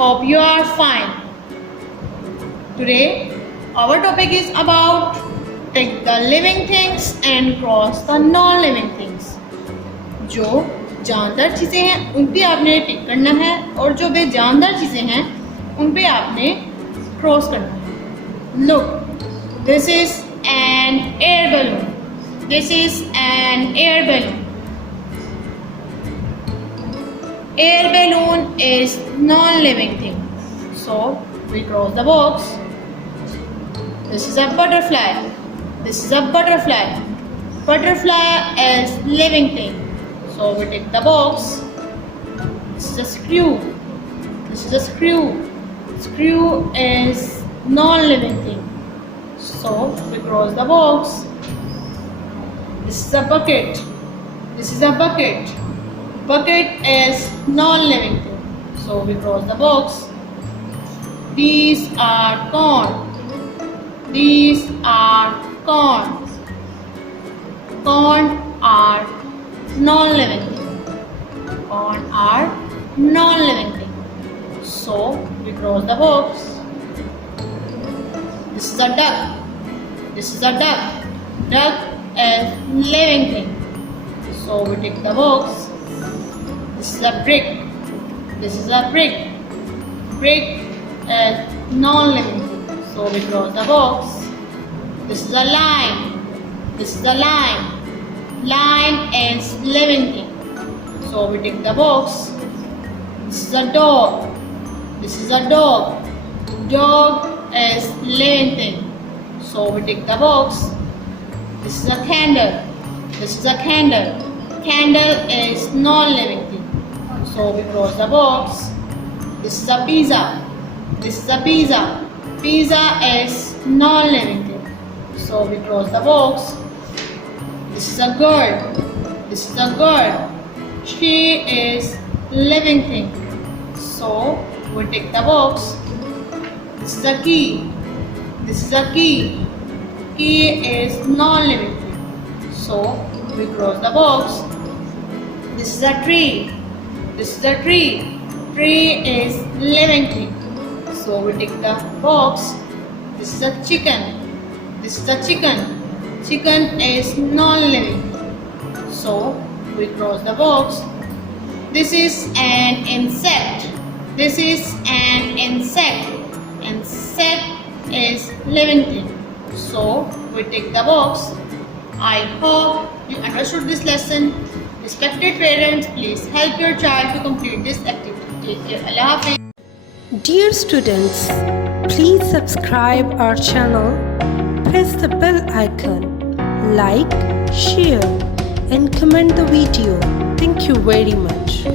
Hope you are fine. Today our topic is about take the living things and cross the non-living things. जो जानदार चीज़ें हैं उन पे आपने टिक करना है और जो बेजानदार चीज़ें हैं उन पे आपने क्रॉस करना है. Look, this is an air balloon. This is an air balloon. Air balloon is non-living thing. So we cross the box. This is a butterfly. This is a butterfly. Butterfly is living thing. So we take the box. This is a screw. This is a screw. Screw is non-living thing. So we cross the box. This is a bucket. This is a bucket. Bucket is non-living thing. So we cross the box. These are corn. These are corn. Corn are non-living thing. Corn are non-living thing. So we cross the box. This is a duck. This is a duck. Duck is living thing. So we take the box. This is a brick. This is a brick. Brick is non-living thing. So we cross the box. This is a line. This is a line. Line is living thing. So we take the box. This is a dog. This is a dog. Dog is living thing. So we take the box. This is a candle. This is a candle. Candle is non-living thing. So we cross the box. This is a pizza. This is a pizza. Pizza is non-living thing. So we cross the box. This is a girl. This is a girl. She is living thing. So we take the box. This is a key. This is a key. Key is non-living thing. So we cross the box. This is a tree. This is a tree. Tree is living thing. So we take the box. This is a chicken. This is a chicken. Chicken is non-living. So we cross the box. This is an insect. This is an insect. Insect is living thing. So we take the box. I hope you understood this lesson. Respected parents, please help your child to complete this activity. Take care. Allah Hafiz. Dear students, please subscribe our channel, press the bell icon, like, share and comment the video. Thank you very much.